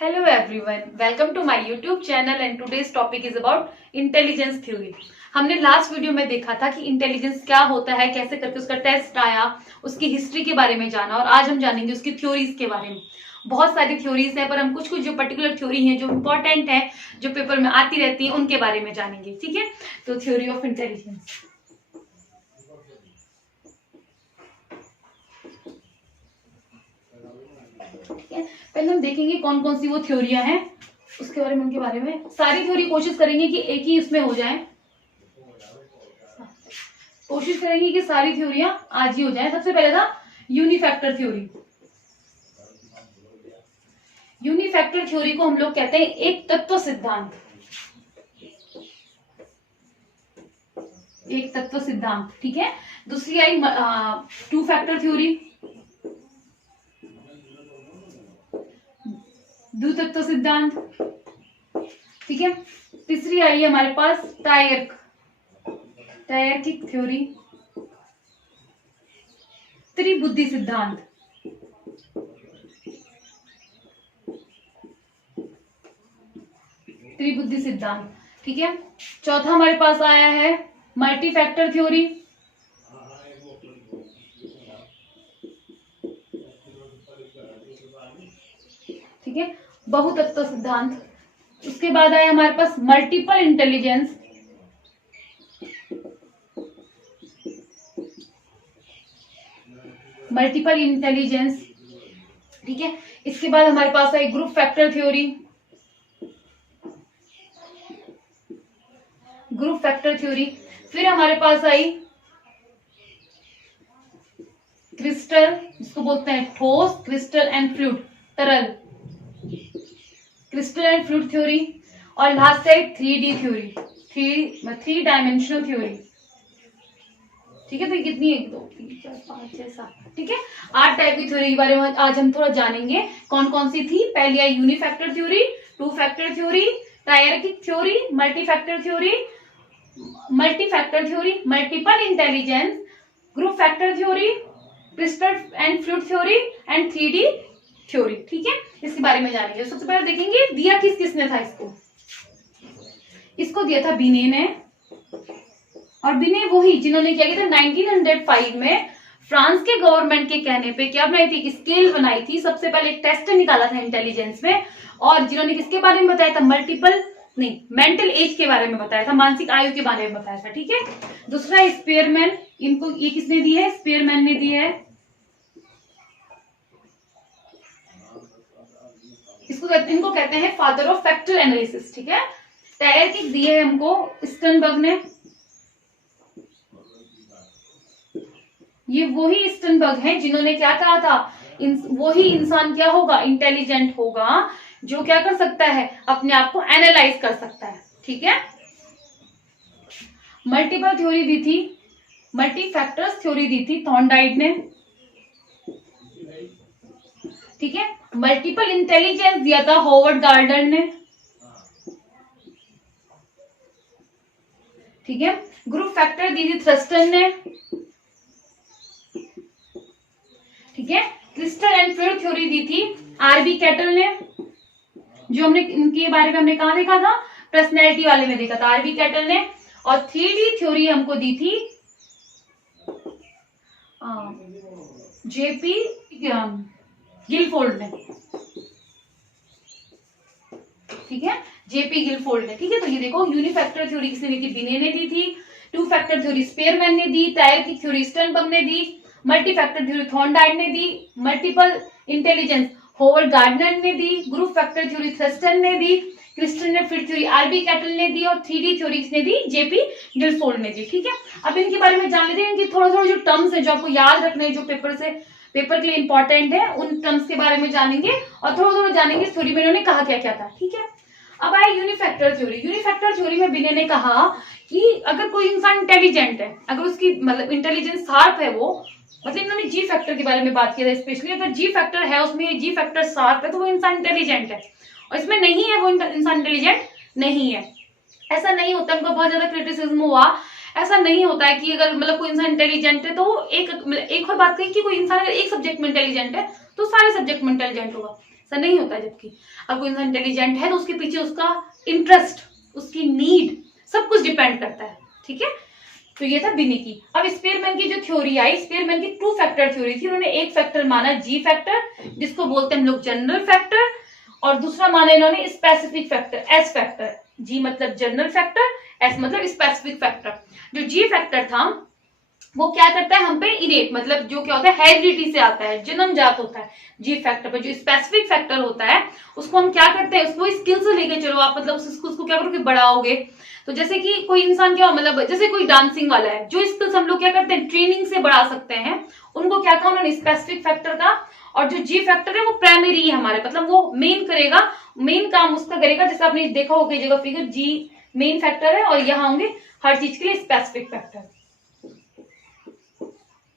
Hello everyone, welcome to my YouTube channel and today's topic is about intelligence theory. हमने last video में देखा था कि intelligence क्या होता है, कैसे करके उसका टेस्ट आया, उसकी हिस्ट्री के बारे में जाना और आज हम जानेंगे उसकी थ्योरीज के बारे में। बहुत सारी थ्योरीज है पर हम कुछ कुछ जो पर्टिकुलर थ्योरी है जो इंपॉर्टेंट है जो पेपर में आती रहती है उनके बारे में जानेंगे। ठीक है, तो थ्योरी ऑफ इंटेलिजेंस। पहले हम देखेंगे कौन कौन सी वो थ्योरियां हैं उसके बारे में, उनके बारे में सारी थ्योरी कोशिश करेंगे कि एक ही इसमें हो जाए, कोशिश करेंगे कि सारी थ्योरियां आज ही हो जाए। सबसे पहले था यूनिफैक्टर थ्योरी। यूनिफैक्टर थ्योरी को हम लोग कहते हैं एक तत्व सिद्धांत। एक तत्व सिद्धांत, ठीक है। दूसरी आई टू फैक्टर थ्योरी, द्वितत्व सिद्धांत, ठीक है। तीसरी आई है हमारे पास टायर्किक थ्योरी, त्रिबुद्धि सिद्धांत, त्रिबुद्धि सिद्धांत, ठीक है। चौथा हमारे पास आया है मल्टी फैक्टर थ्योरी, ठीक है, बहुतत्व सिद्धांत। उसके बाद आया हमारे पास मल्टीपल इंटेलिजेंस, मल्टीपल इंटेलिजेंस, ठीक है। इसके बाद हमारे पास आई group factor theory, group factor theory. फिर हमारे पास आई क्रिस्टल, जिसको बोलते हैं ठोस, क्रिस्टल एंड फ्लूइड, तरल, क्रिस्टल एंड फ्लूइड थ्योरी। और लास्ट है 3D theory, three dimensional theory, ठीक है। तो कितनी, 1 2 3 4 5 6 7, ठीक है, 8 टाइप की थ्योरी के बारे में आज हम थोड़ा जानेंगे। कौन कौन सी थी? पहली आई unifactor theory, two factor theory, triarchic theory, multifactor theory, multiple intelligence, group factor theory, crystal and fluid theory and 3D theory, ठीक है। इसके बारे में जानेंगे। सबसे पहले देखेंगे दिया किसने था इसको दिया था बिने ने। और बिने वही जिन्होंने क्या किया था 1905 में फ्रांस के गवर्नमेंट के कहने पे क्या बनाई थी, स्केल बनाई थी। सबसे पहले एक टेस्ट निकाला था इंटेलिजेंस में और जिन्होंने किसके बारे में बताया था, मेंटल एज के बारे में बताया था, मानसिक आयु के बारे में बताया था, ठीक है। दूसरा स्पेयरमैन, इनको ये किसने दी है? स्पेयरमैन ने दी है। इनको कहते हैं फादर ऑफ फैक्टर एनालिसिस, ठीक है। टायर्किक दी है हमको स्टनबर्ग ने। ये वही स्टनबर्ग है जिन्होंने क्या कहा था, वही इंसान क्या होगा, इंटेलिजेंट होगा जो क्या कर सकता है, अपने आप को एनालाइज कर सकता है, ठीक है। मल्टीपल थ्योरी दी थी, मल्टी फैक्टर्स थ्योरी दी थी थॉर्नडाइक ने, ठीक है। मल्टीपल इंटेलिजेंस दिया था हॉवर्ड गार्डनर ने, ठीक है। ग्रुप फैक्टर दी थी थ्रस्टन ने, ठीक है। क्रिस्टल एंड फ्लूइड थ्योरी दी थी आरबी कैटल ने, जो हमने इनके बारे में हमने कहा देखा था, पर्सनैलिटी वाले में देखा था, आरबी कैटल ने। और 3D थ्योरी हमको दी थी जेपी गिलफोर्ड ने, ठीक है, जेपी गिलफोर्ड ने, ठीक है। तो ये देखो यूनिफैक्टर थ्योरी किसने दी थी, बिने ने दी थी। टू फैक्टर थ्योरी स्पेयरमैन ने दी, टायर्किक थ्योरी स्टनबर्ग ने दी, मल्टी फैक्टर थ्योरी थॉर्नडाइक ने दी, मल्टीपल इंटेलिजेंस हॉवर्ड गार्डनर ने दी, ग्रुप फैक्टर थ्योरी थ्रस्टन ने दी, crystal and fluid theory R B Cattell ने दी और 3D थ्योरी किसने दी, जेपी गिलफोर्ड ने दी, ठीक है। अब इनके बारे में जान लेते हैं। इनकी थोड़ा थोड़ा जो टर्म्स है जो आपको याद रखने हैं, जो पेपर के लिए इंपॉर्टेंट है, उन टर्म्स के बारे में जानेंगे और थोड़ा थोड़ा जानेंगे थ्योरी में इन्होंने कहा क्या क्या था, ठीक है। अब आए यूनिफैक्टर थ्योरी। यूनिफैक्टर थ्योरी में बिने ने कहा कि अगर कोई इंसान इंटेलिजेंट है, अगर उसकी मतलब इंटेलिजेंस शार्प है, वो मतलब इन्होंने जी फैक्टर के बारे में बात की है स्पेशली, अगर जी फैक्टर है उसमें, जी फैक्टर शार्प है तो वो इंसान इंटेलिजेंट है, और इसमें नहीं है वो इंसान इंटेलिजेंट नहीं है। ऐसा नहीं होता, उनको बहुत ज्यादा क्रिटिसिज्म हुआ। ऐसा नहीं होता है कि अगर मतलब कोई इंसान इंटेलिजेंट है तो एक और बात कही कि कोई इंसान अगर एक सब्जेक्ट में इंटेलिजेंट है तो सारे सब्जेक्ट में इंटेलिजेंट होगा। ऐसा नहीं होता है। जबकि अगर कोई इंसान इंटेलिजेंट है तो उसके पीछे उसका इंटरेस्ट, उसकी नीड, सब कुछ डिपेंड करता है। ठीक है, तो ये था बिनी की। अब स्पीयरमैन की जो थ्योरी आई, स्पीयरमैन की 2 फैक्टर थ्योरी थी। उन्होंने एक फैक्टर माना जी फैक्टर, जिसको बोलते हैं हम लोग जनरल फैक्टर, और दूसरा माना इन्होंने स्पेसिफिक फैक्टर, एस फैक्टर। जी मतलब जनरल फैक्टर, एस मतलब स्पेसिफिक फैक्टर। जो जी फैक्टर था वो क्या करता है, हम पे इनेट मतलब जो क्या होता है, हेरिडिटी से आता है, जन्मजात होता है जी फैक्टर पे। जो स्पेसिफिक फैक्टर होता है उसको हम क्या करते हैं, उसको स्किल से लेके चलो आप, मतलब उसको क्या करोगे, बढ़ाओगे। तो जैसे कि कोई इंसान क्या, मतलब जैसे कोई डांसिंग वाला है, जो स्किल्स हम लोग क्या करते हैं, ट्रेनिंग से बढ़ा सकते हैं, उनको क्या कहा उन्होंने, स्पेसिफिक फैक्टर का। और जो जी फैक्टर है वो प्राइमरी है हमारे, मतलब वो मेन करेगा, मेन काम उसका करेगा। जैसे आपने देखा होगा कई जगह फिगर, जी मेन फैक्टर है और यहाँ होंगे हर चीज के लिए स्पेसिफिक फैक्टर।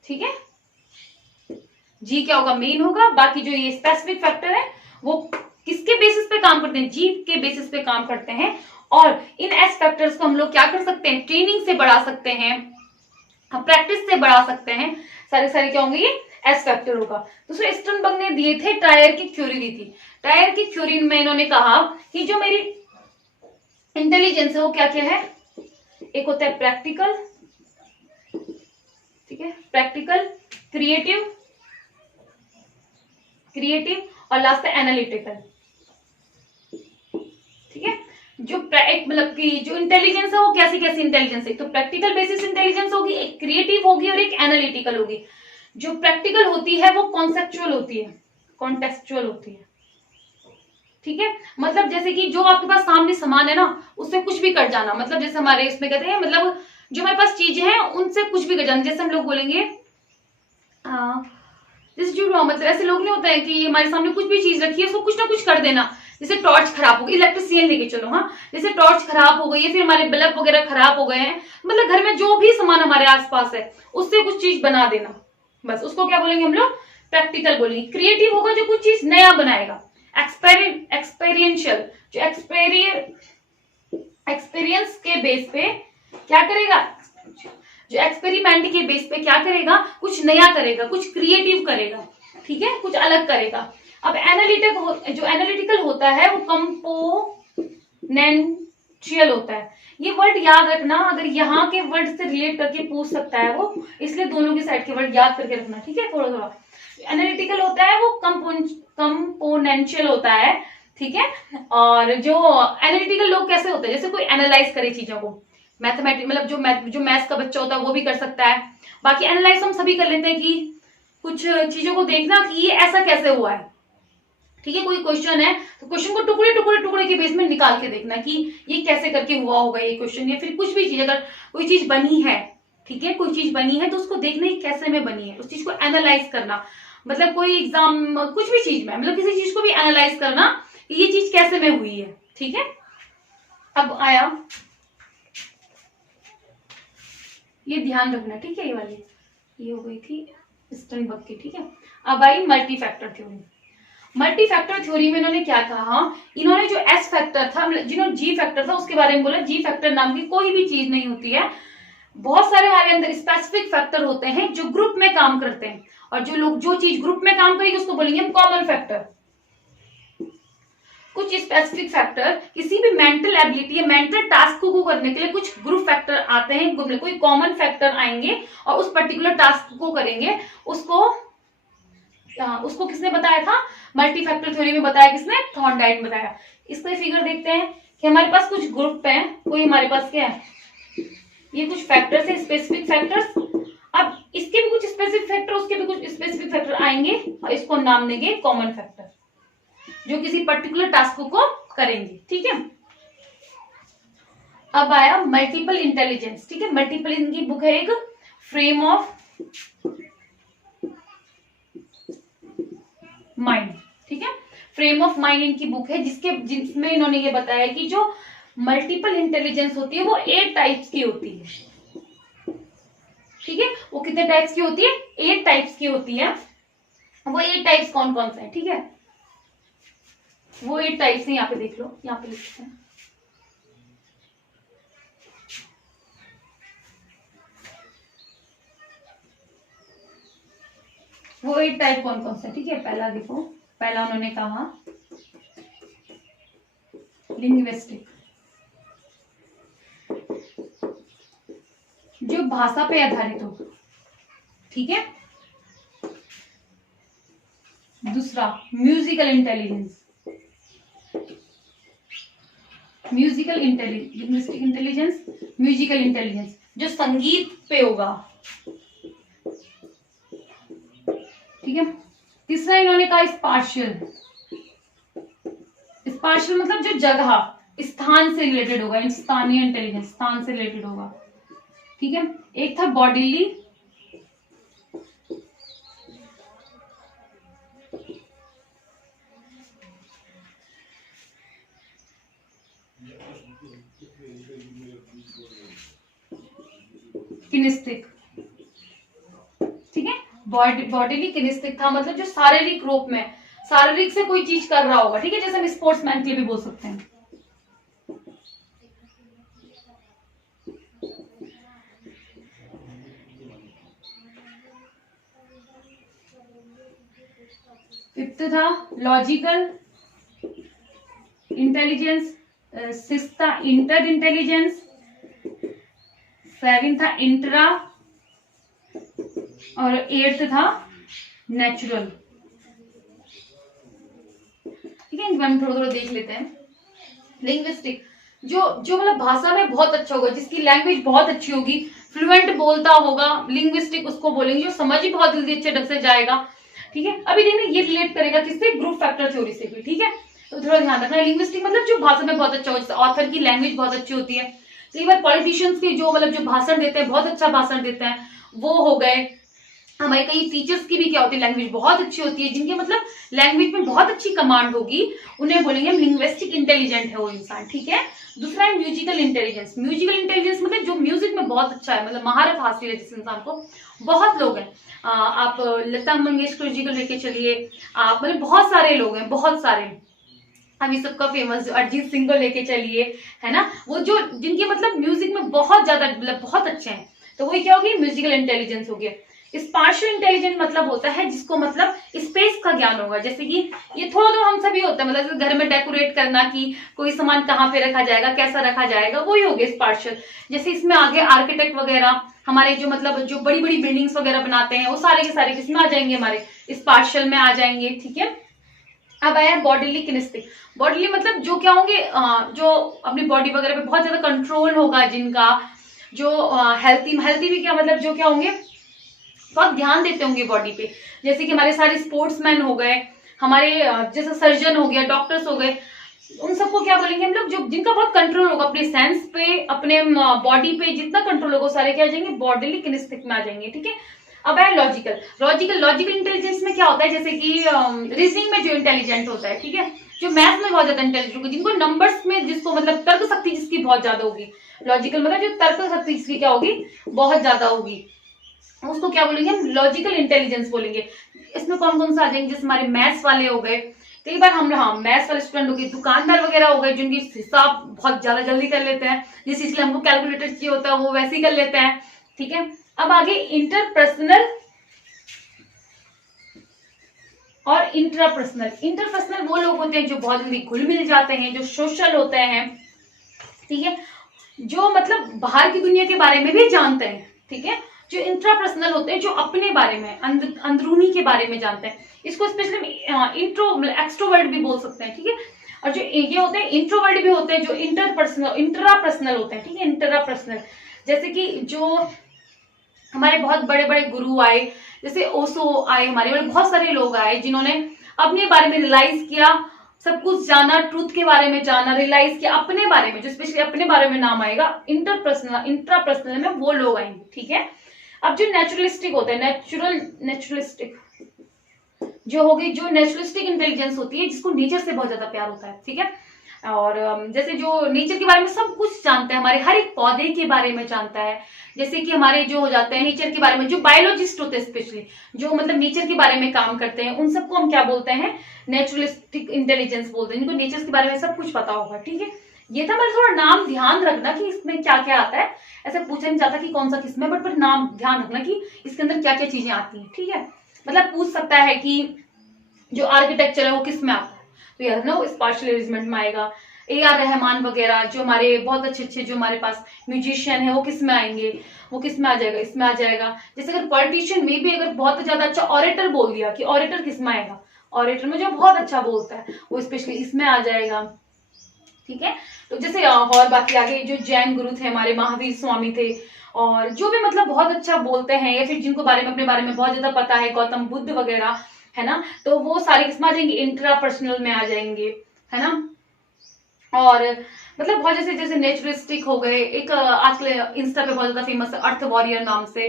ठीक है, जी क्या होगा, मेन होगा, बाकी जो ये स्पेसिफिक फैक्टर है वो किसके बेसिस पे काम करते हैं, जी के बेसिस पे काम करते हैं। और इन एस फैक्टर्स को हम लोग क्या कर सकते हैं, ट्रेनिंग से बढ़ा सकते हैं, प्रैक्टिस से बढ़ा सकते हैं। सारे सारे क्या होंगे, ये एस फैक्टर होगा। दूसरे स्टर्नबर्ग ने दिए थे, टायर की थ्योरी दी थी। टायर की थ्योरी में इन्होंने कहा कि जो मेरी इंटेलिजेंस है वो क्या क्या है, एक होता है प्रैक्टिकल, ठीक है, प्रैक्टिकल, क्रिएटिव, क्रिएटिव और लास्ट है एनालिटिकल। ठीक है, जो मतलब कि जो इंटेलिजेंस है वो कैसी कैसी इंटेलिजेंस है, तो प्रैक्टिकल बेसिस इंटेलिजेंस होगी, एक क्रिएटिव होगी और एक एनालिटिकल होगी। जो प्रैक्टिकल होती है वो कॉन्सेप्चुअल होती है, कॉन्टेक्सचुअल होती है। ठीक है, मतलब जैसे कि जो आपके पास सामने सामान है ना, उससे कुछ भी कर जाना, मतलब जैसे हमारे इसमें कहते हैं, मतलब जो हमारे पास चीजें हैं उनसे कुछ भी कर जाना। जैसे हम लोग बोलेंगे जैसे जो मतलब ऐसे लोग नहीं होते हैं कि हमारे सामने कुछ भी चीज रखी है उसको कुछ ना कुछ कर देना। जैसे टॉर्च खराब हो गई, इलेक्ट्रिसियन लेके चलो, हाँ, जैसे टॉर्च खराब हो गई है, फिर हमारे बल्ब वगैरह खराब हो गए हैं, मतलब घर में जो भी सामान हमारे आसपास है उससे कुछ चीज बना देना, बस उसको क्या बोलेंगे हम लोग, प्रैक्टिकल बोलेंगे। क्रिएटिव होगा जो कुछ चीज नया बनाएगा। एक्सपेरियंशियल, जो एक्सपीरियंस के बेस पे क्या करेगा, जो एक्सपेरिमेंट के बेस पे क्या करेगा, कुछ नया करेगा, कुछ क्रिएटिव करेगा। ठीक है, कुछ अलग करेगा। अब जो एनालिटिकल होता है वो कंपोनेंशियल होता है। ये वर्ड याद रखना, अगर यहाँ के वर्ड से रिलेट करके पूछ सकता है वो, इसलिए दोनों की साइड के वर्ड याद करके रखना। ठीक है, थोड़ा थोड़ा। एनालिटिकल होता है वो कंपोनेंशियल होता है। ठीक है, और जो एनालिटिकल लोग कैसे होते हैं, जैसे कोई एनालाइज करे चीजों को, मैथमेटिक मतलब जो मैथ्स का बच्चा होता है वो भी कर सकता है। बाकी एनालाइज हम सभी कर लेते हैं कि कुछ चीजों को देखना कि ये ऐसा कैसे हुआ है। ठीक है, कोई क्वेश्चन है तो क्वेश्चन को टुकड़े टुकड़े टुकड़े के बेस में निकाल के देखना कि ये कैसे करके हुआ होगा ये क्वेश्चन, या फिर कुछ भी चीज, अगर कोई चीज बनी है, ठीक है, कोई चीज बनी है तो उसको देखना ही कैसे में बनी है, उस चीज को एनालाइज करना। मतलब कोई एग्जाम कुछ भी चीज में, मतलब किसी चीज को भी एनालाइज करना कि ये चीज कैसे में हुई है। ठीक है, अब आया, ये ध्यान रखना, ठीक है, ये वाली ये हो गई थी स्टर्नबर्ग की। ठीक है, अब आई multi factor theory. Multi factor theory में इन्होंने क्या कहा, इन्होंने जो एस फैक्टर था, जिन्होंने जी फैक्टर था उसके बारे में बोला, जी फैक्टर नाम की कोई भी चीज नहीं होती है, बहुत सारे हमारे अंदर स्पेसिफिक फैक्टर होते हैं जो ग्रुप में काम करते हैं, और जो चीज ग्रुप में काम करेगी उसको बोलेंगे हम कॉमन फैक्टर। कुछ स्पेसिफिक फैक्टर किसी भी मेंटल एबिलिटी या मेंटल टास्क को करने के लिए कुछ ग्रुप फैक्टर आते हैं, कोई कॉमन फैक्टर आएंगे और उस पर्टिकुलर टास्क को करेंगे। उसको किसने बताया था, मल्टी फैक्टर थ्योरी में बताया किसने, थॉर्नडाइक ने बताया। इसका फिगर देखते हैं कि हमारे पास कुछ ग्रुप है, कोई हमारे पास क्या है, ये कुछ फैक्टर्स है, स्पेसिफिक फैक्टर्स। अब इसके भी कुछ स्पेसिफिक फैक्टर, उसके भी कुछ स्पेसिफिक फैक्टर आएंगे और इसको नाम देंगे कॉमन फैक्टर, जो किसी पर्टिकुलर टास्क को करेंगे। ठीक है, अब आया मल्टीपल इंटेलिजेंस। ठीक है, मल्टीपल इनकी बुक है एक, फ्रेम ऑफ माइंड। ठीक है, फ्रेम ऑफ माइंड इनकी बुक है, जिसमें इन्होंने ये बताया कि जो मल्टीपल इंटेलिजेंस होती है वो 8 टाइप्स की होती है। ठीक है, वो कितने टाइप्स की होती है, 8 टाइप्स की होती है। वो 8 टाइप्स कौन कौन से हैं, ठीक है, वो 8 टाइप्स हैं, यहाँ पे देख लो, यहाँ पे लिखते हैं। वो 8 टाइप कौन कौन से, ठीक है, पहला देखो, पहला उन्होंने कहा लिंग्विस्टिक, जो भाषा पे आधारित हो, ठीक है। दूसरा musical intelligence, musical intelligence, linguistic intelligence, musical intelligence, जो संगीत पे होगा, ठीक है। तीसरा इन्होंने कहा स्पाशियल, स्पाशियल मतलब जो जगह, स्थान से रिलेटेड होगा, स्थानीय इंटेलिजेंस, स्थान से रिलेटेड होगा, ठीक है। एक था बॉडीली, किनेस्टिक, ठीक है। बॉडीली किनेस्टिक था, मतलब जो शारीरिक रूप में, शारीरिक से कोई चीज कर रहा होगा, ठीक है, जैसे हम स्पोर्ट्समैन के लिए भी बोल सकते हैं। फिफ्थ था लॉजिकल इंटेलिजेंस, सिक्स्थ था इंटर इंटेलिजेंस, सेवन था इंट्रा, और एट्थ था नेचुरल, ठीक है। हम थोड़ा थोड़ा देख लेते हैं। लिंग्विस्टिक, जो मतलब भाषा में बहुत अच्छा होगा, जिसकी लैंग्वेज बहुत अच्छी होगी, फ्लुएंट बोलता होगा, लिंग्विस्टिक उसको बोलेंगे, जो समझ ही बहुत जल्दी अच्छे ढंग से जाएगा, ठीक है। अभी देखिए ये रिलेट करेगा किससे, ग्रुप फैक्टर थ्योरी से भी, ठीक है। तो थोड़ा ध्यान रखना, लिंग्विस्टिक मतलब जो भाषा में बहुत अच्छा हो, जैसे ऑथर की लैंग्वेज बहुत अच्छी होती है। कई बार पॉलिटिशियंस के जो मतलब जो भाषण देते हैं, बहुत अच्छा भाषण देते हैं, वो हो गए। हमारे कई टीचर्स की भी क्या होती है, लैंग्वेज बहुत अच्छी होती है, जिनके मतलब लैंग्वेज में बहुत अच्छी कमांड होगी, उन्हें बोलेंगे हम लिंग्विस्टिक इंटेलिजेंट है वो इंसान, ठीक है। दूसरा है म्यूजिकल इंटेलिजेंस, म्यूजिकल इंटेलिजेंस मतलब जो म्यूजिक में बहुत अच्छा है, मतलब महारत हासिल है जिस इंसान को, बहुत लोग हैं। आप लता मंगेशकर जी को लेके चलिए, आप मतलब बहुत सारे लोग हैं, बहुत सारे, अभी सबका फेमस जो अरिजीत सिंह को लेके चलिए, है ना, वो जो जिनके मतलब म्यूजिक में बहुत ज्यादा मतलब बहुत अच्छे हैं, तो वही क्या होगी, म्यूजिकल इंटेलिजेंस हो गया। स्पाशियल इंटेलिजेंस मतलब होता है जिसको मतलब स्पेस का ज्ञान होगा, जैसे कि ये थोड़ा तो हम सभी होता है, मतलब घर में डेकोरेट करना कि कोई सामान कहाँ पे रखा जाएगा, कैसा रखा जाएगा, वही हो गया स्पाशियल। जैसे इसमें आगे आर्किटेक्ट वगैरह, हमारे जो मतलब जो बड़ी बड़ी बिल्डिंग्स वगैरह बनाते हैं, वो सारे के सारे किसमें आ जाएंगे, हमारे स्पाशियल में आ जाएंगे, ठीक है। अब आया बॉडीली किनेस्टिक, बॉडीली मतलब जो क्या होंगे, जो अपनी बॉडी वगैरह पे बहुत ज्यादा कंट्रोल होगा जिनका, जो हेल्थी भी क्या मतलब जो क्या होंगे, बहुत ध्यान देते होंगे बॉडी पे, जैसे कि हमारे सारे स्पोर्ट्समैन हो गए, हमारे जैसे सर्जन हो गया, डॉक्टर्स हो गए, उन सबको क्या बोलेंगे हम लोग, जो जिनका बहुत कंट्रोल होगा अपने सेंस पे, अपने बॉडी पे जितना कंट्रोल होगा, सारे क्या आ जाएंगे, बॉडीली किनेस्टिक में आ जाएंगे, ठीक है। अब है लॉजिकल इंटेलिजेंस में क्या होता है, जैसे कि रीजनिंग में जो इंटेलिजेंट होता है, ठीक है, जो मैथ में बहुत ज्यादा इंटेलिजेंट होगा, जिनको नंबर्स में जिसको मतलब तर्क शक्ति जिसकी बहुत ज्यादा होगी, लॉजिकल मतलब जो तर्क शक्ति जिसकी क्या होगी, बहुत ज्यादा होगी, उसको क्या बोलेंगे हम, लॉजिकल इंटेलिजेंस बोलेंगे। इसमें कौन कौन सा आ जाएंगे, जैसे हमारे मैथ्स वाले हो गए, कई बार हम मैथ्स वाले स्टूडेंट हो गए, दुकानदार वगैरह हो गए, जिनकी हिसाब बहुत ज्यादा जल्दी कर लेते हैं, जिस चीज के लिए हमको कैलकुलेटर चाहिए होता है वो वैसे ही कर लेते हैं, ठीक है। अब आगे इंटरपर्सनल और इंटरपर्सनल वो लोग होते हैं जो बहुत जल्दी घुल मिल जाते हैं, जो सोशल होते हैं, ठीक है, जो मतलब बाहर की दुनिया के बारे में भी जानते हैं, ठीक है। जो इंट्रापर्सनल होते हैं, जो अपने बारे में अंदरूनी के बारे में जानते हैं, इसको स्पेशली एक्सट्रोवर्ट भी बोल सकते हैं, ठीक है। और जो ये होते हैं इंट्रोवर्ट भी होते हैं, जो इंट्रापर्सनल होते हैं, ठीक है, इंट्रापर्सनल, जैसे कि जो हमारे बहुत बड़े बड़े गुरु आए, जैसे ओशो आए, हमारे बहुत सारे लोग आए जिन्होंने अपने बारे में रियलाइज किया, सब कुछ जाना, ट्रूथ के बारे में जाना, रियलाइज किया अपने बारे में, जो स्पेशली अपने बारे में नाम आएगा इंट्रापर्सनल में वो लोग आएंगे, ठीक है। अब जो नेचुरलिस्टिक होता है, नेचुरलिस्टिक जो होगी, जो नेचुरलिस्टिक इंटेलिजेंस होती है, जिसको नेचर से बहुत ज्यादा प्यार होता है, ठीक है, और जैसे जो नेचर के बारे में सब कुछ जानता है, हमारे हर एक पौधे के बारे में जानता है, जैसे कि हमारे जो हो जाते हैं नेचर के बारे में, जो बायोलॉजिस्ट होते हैं स्पेशली, जो मतलब नेचर के बारे में काम करते हैं, उन सबको हम क्या बोलते हैं, नेचुरलिस्टिक इंटेलिजेंस बोलते हैं, जिनको नेचर के बारे में सब कुछ पता होगा, ठीक है। ये था मतलब थोड़ा नाम ध्यान रखना कि इसमें क्या क्या आता है, ऐसे पूछा नहीं चाहता कि कौन सा किसमें, बट नाम ध्यान रखना कि इसके अंदर क्या क्या चीजें आती हैं, ठीक है। मतलब पूछ सकता है कि जो आर्किटेक्चर है वो किस में आता है, तो याद ना वो स्पार्शियल अरेंजमेंट में आएगा। AR रहमान वगैरह जो हमारे बहुत अच्छे अच्छे जो हमारे पास म्यूजिशियन है वो किस में आएंगे, वो किस में आ जाएगा, इसमें आ जाएगा। जैसे अगर पॉलिटिशियन में भी अगर बहुत ज्यादा अच्छा ऑरेटर बोल दिया कि ऑरेटर किस में आएगा, ऑरेटर में जो बहुत अच्छा बोलता है वो स्पेशली इसमें आ जाएगा। ठीक है, तो जैसे और बाकी आगे जो जैन गुरु थे हमारे महावीर स्वामी थे, और जो भी मतलब बहुत अच्छा बोलते हैं या फिर जिनको बारे में अपने बारे में बहुत ज्यादा पता है, गौतम बुद्ध वगैरह है ना, तो वो सारे किसमें आ जाएंगे, इंट्रा पर्सनल में आ जाएंगे, है ना। और मतलब बहुत जैसे जैसे नेचुरिस्टिक हो गए, एक आजकल इंस्टा पे बहुत ज्यादा फेमस है अर्थ वॉरियर नाम से,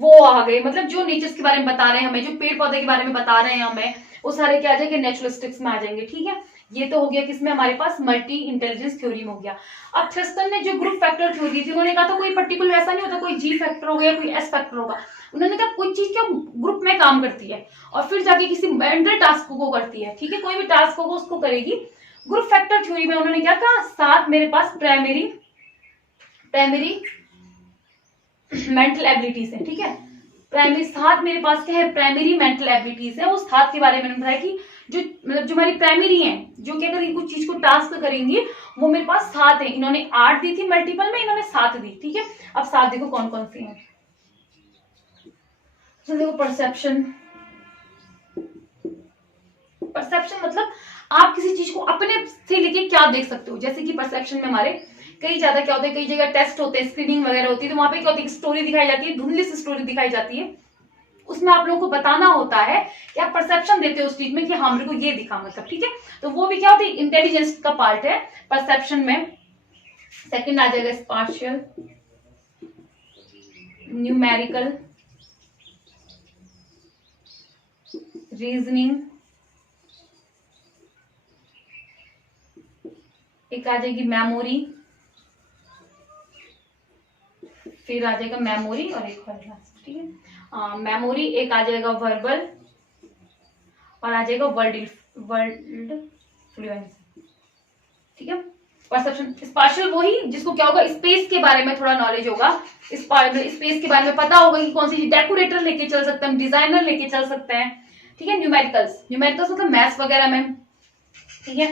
वो आ गए। मतलब जो नेचर्स के बारे में बता रहे हैं हमें, जो पेड़ पौधे के बारे में बता रहे हैं हमें, वो सारे क्या आ जाएंगे, नेचुरलिस्टिक्स में आ जाएंगे। ठीक है, ये तो हो गया किसमें, हमारे पास मल्टी इंटेलिजेंस थ्योरी में हो गया। अब थ्रस्टन ने जो ग्रुप फैक्टर थ्योरी दी थी, उन्होंने कहा था कोई पर्टिकुलर ऐसा नहीं होता कोई जी फैक्टर हो गया, कोई एस फैक्टर होगा। उन्होंने कहा कोई चीज क्या ग्रुप में काम करती है और फिर जाके किसी मेंटल टास्क को करती है। ठीक है, कोई भी टास्क होगा उसको करेगी। ग्रुप फैक्टर थ्योरी में उन्होंने क्या कहा, 7 मेरे पास प्राइमरी मेंटल एबिलिटीज है। ठीक है, प्राइमरी 7 मेरे पास क्या है, प्राइमरी मेंटल एबिलिटीज है। उस 7 के बारे में मैंने बताया कि जो मतलब जो हमारी प्राइमरी है, जो क्या करेंगे, कुछ चीज को टास्क करेंगी, वो मेरे पास 7 है। इन्होंने 8 दी थी मल्टीपल में, इन्होंने 7 दी। ठीक है, अब 7 देखो कौन कौन सी है। तो देखो परसेप्शन, परसेप्शन मतलब आप किसी चीज को अपने से लेके क्या देख सकते हो। जैसे कि परसेप्शन में हमारे कई ज्यादा क्या होता है, कई जगह टेस्ट होते हैं, स्क्रीनिंग वगैरह होती है, तो वहां पे क्या होती है, स्टोरी दिखाई जाती है, धुंधली सी स्टोरी दिखाई जाती है। उसमें आप लोगों को बताना होता है कि आप परसेप्शन देते हो उस चीज में कि हाँ मेरे को ये दिखा, मतलब। ठीक है, तो वो भी क्या होती है, इंटेलिजेंस का पार्ट है परसेप्शन में। सेकंड आ जाएगा स्पार्शियल, न्यूमेरिकल, रीजनिंग, एक आ जाएगी मेमोरी, फिर आ जाएगा मेमोरी और एक और लास्ट। ठीक है, मेमोरी, एक आ जाएगा वर्बल और आ जाएगा वर्ल्ड फ्लुएंसी। ठीक है, परसेप्शन। स्पार्शियल वही जिसको क्या होगा, स्पेस के बारे में थोड़ा नॉलेज होगा, स्पेस के बारे में पता होगा कि कौन सी डेकोरेटर लेके चल सकते हैं, डिजाइनर लेके चल सकते हैं। ठीक है, न्यूमेरिकल्स, न्यूमेरिकल्स मतलब मैथ्स वगैरह में। ठीक है,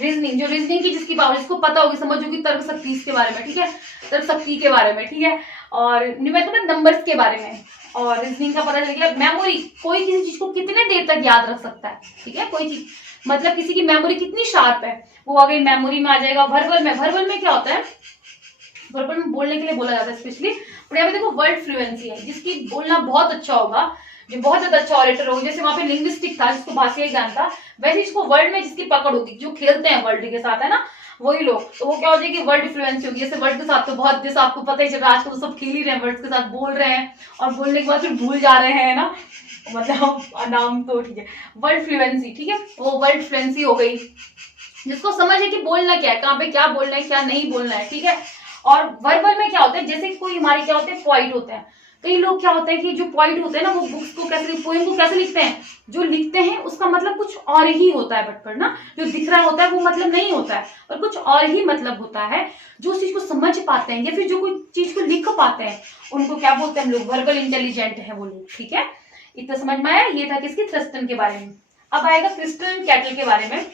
रीजनिंग, जो रीजनिंग की जिसकी पावर, जिसको पता होगी, समझोगी, तर्क शक्ति इसके बारे में। ठीक है, तर्क शक्ति के बारे में। ठीक है, और न्यूमेरिकल नंबर्स के बारे में, और रीजनिंग का पता चल गया। मेमोरी, कोई किसी चीज को कितने देर तक याद रख सकता है। ठीक है, कोई चीज मतलब किसी की मेमोरी कितनी शार्प है, वो आ गई मेमोरी में आ जाएगा। वर्बल में, वर्बल में क्या होता है, वर्बल में बोलने के लिए बोला जाता है स्पेशली। पर यहाँ पे देखो वर्ड फ्लुएंसी है, जिसकी बोलना बहुत अच्छा होगा, जो बहुत ज्यादा अच्छा ऑरेटर होगा। जैसे वहां पे लिंग्विस्टिक था जिसको भाषाई ज्ञान था, वैसे इसको वर्ड में जिसकी पकड़ होती, जो खेलते हैं वर्ल्ड के साथ, है ना, वही लोग, तो वो क्या हो जाएगी, वर्ड फ्लुएंसी होगी। जैसे वर्ड के साथ तो बहुत, जैसे आपको पता ही चल रहा है आजकल तो सब खेल ही रहे हैं, वर्ड के साथ बोल रहे हैं और बोलने के बाद फिर भूल जा रहे हैं ना, मतलब नाम तो। ठीक है, वर्ड फ्लुएंसी। ठीक है, वो वर्ड फ्लुएंसी हो गई, जिसको समझ है कि बोलना क्या है, कहाँ पे क्या बोलना है, क्या नहीं बोलना है। ठीक है, और वर्बल में क्या होता है, जैसे कोई हमारे क्या होते हैं, पॉइंट होते हैं। कई लोग क्या होता है कि जो पॉइंट होते हैं ना, वो बुक्स को कैसे, पोएम को कैसे लिखते हैं, जो लिखते हैं उसका मतलब कुछ और ही होता है, बट ना जो दिख रहा होता है वो मतलब नहीं होता है, और कुछ और ही मतलब होता है। जो उस चीज को समझ पाते हैं या फिर जो कोई चीज को लिख पाते हैं, उनको क्या बोलते हैं हम लोग, वर्बल इंटेलिजेंट है वो लोग। ठीक है, इतना समझ में आया। ये था किसकी, थ्रस्टन के बारे में। अब आएगा क्रिस्टल एंड कैटल के बारे में।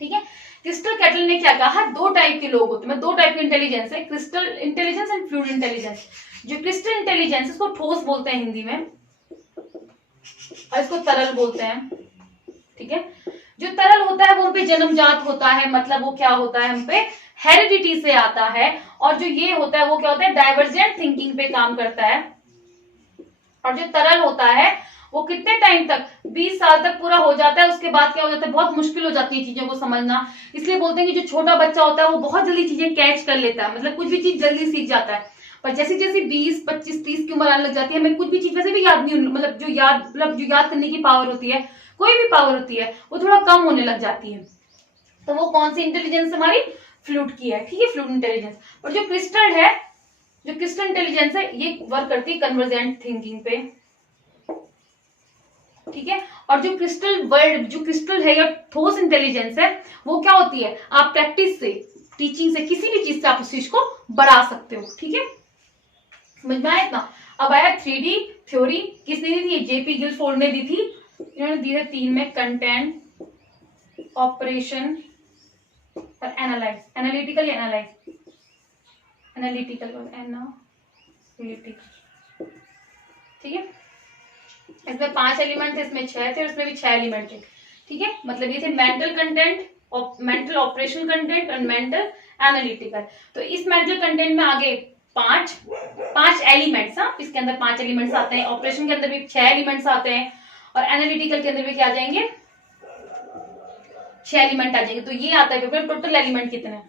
ठीक है, क्रिस्टल कैटल ने क्या कहा, 2 टाइप के लोग होते हैं, 2 टाइप की इंटेलिजेंस है, crystal intelligence and fluid intelligence. जो क्रिस्टल इंटेलिजेंस, इसको ठोस बोलते हैं हिंदी में, और इसको तरल बोलते हैं। ठीक है, जो तरल होता है वो हम पे जन्मजात होता है, मतलब वो क्या होता है, हम पे हेरिडिटी से आता है। और जो ये होता है वो क्या होता है, डाइवर्जेंट थिंकिंग पे काम करता है। और जो तरल होता है वो कितने टाइम तक, 20 साल तक पूरा हो जाता है, उसके बाद क्या हो जाता है, बहुत मुश्किल हो जाती है चीजों को समझना। इसलिए बोलते हैं कि जो छोटा बच्चा होता है वो बहुत जल्दी चीजें कैच कर लेता है, मतलब कुछ भी चीज जल्दी सीख जाता है। पर जैसे जैसे 20, 25, 30 की उम्र आने लग जाती है, हमें कुछ भी चीज वैसे भी याद नहीं, मतलब जो याद करने की पावर होती है, कोई भी पावर होती है, वो थोड़ा कम होने लग जाती है। तो वो कौन सी इंटेलिजेंस हमारी, फ्लूइड की है। ठीक है, फ्लूइड इंटेलिजेंस। और जो क्रिस्टल है, जो क्रिस्टल इंटेलिजेंस है, ये वर्क करती है कन्वर्जेंट थिंकिंग पे। ठीक है, और जो क्रिस्टल वर्ल्ड, जो क्रिस्टल है या ठोस इंटेलिजेंस है, वो क्या होती है, आप प्रैक्टिस से, टीचिंग से, किसी भी चीज से आप उस चीज को बढ़ा सकते हो। ठीक है, समझ में आया इतना। अब आया 3D थ्योरी, किसने दी थी, जेपी गिलफोर्ड ने दी थी। इन्होंने दी है 3 में, कंटेंट, ऑपरेशन और एनालाइज, एनालिटिकल या एनालाइज, एनालिटिकल और एनालिटिकल, ठीक है। इसमें 5 एलिमेंट थे, इसमें 6 थे, इसमें भी 6 एलिमेंट थे, ठीक है। मतलब ये थे mental content, mental operation content और मेंटल एनालिटिकल। तो इस मेंटल कंटेंट में आगे पांच एलिमेंट्स, हाँ इसके अंदर 5 एलिमेंट्स आते हैं, ऑपरेशन के अंदर भी 6 एलिमेंट्स आते हैं और एनालिटिकल के अंदर भी क्या आ जाएंगे, 6 एलिमेंट आ जाएंगे। तो ये आता है पेपर टोटल एलिमेंट कितने हैं।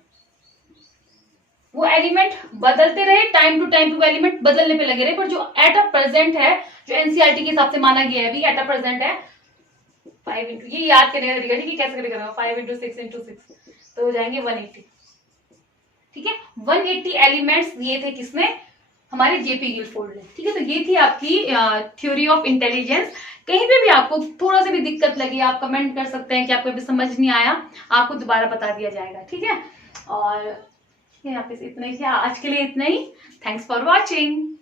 वो एलिमेंट बदलते रहे, टाइम टू टाइम वो एलिमेंट बदलने पे लगे रहे, पर जो एट अ प्रेजेंट है, जो एनसीईआरटी के हिसाब से माना गया है अभी एट अ प्रेजेंट है 5 इंटू, ये याद करने का तरीका, ठीक है, कैसे करेगा 5 इंटू 6 इंटू 6 तो हो जाएंगे 180, ठीक है। 180 एलिमेंट्स ये थे किसमें, हमारे जेपी गिलफोर्ड ने, ठीक है। तो ये थी आपकी थ्योरी ऑफ इंटेलिजेंस। कहीं पे भी आपको थोड़ा सा भी दिक्कत लगी, आप कमेंट कर सकते हैं कि आपको अभी समझ नहीं आया, आपको दोबारा बता दिया जाएगा, ठीक है। और यहाँ पे इतना ही था आज के लिए, इतना ही। Thanks for watching.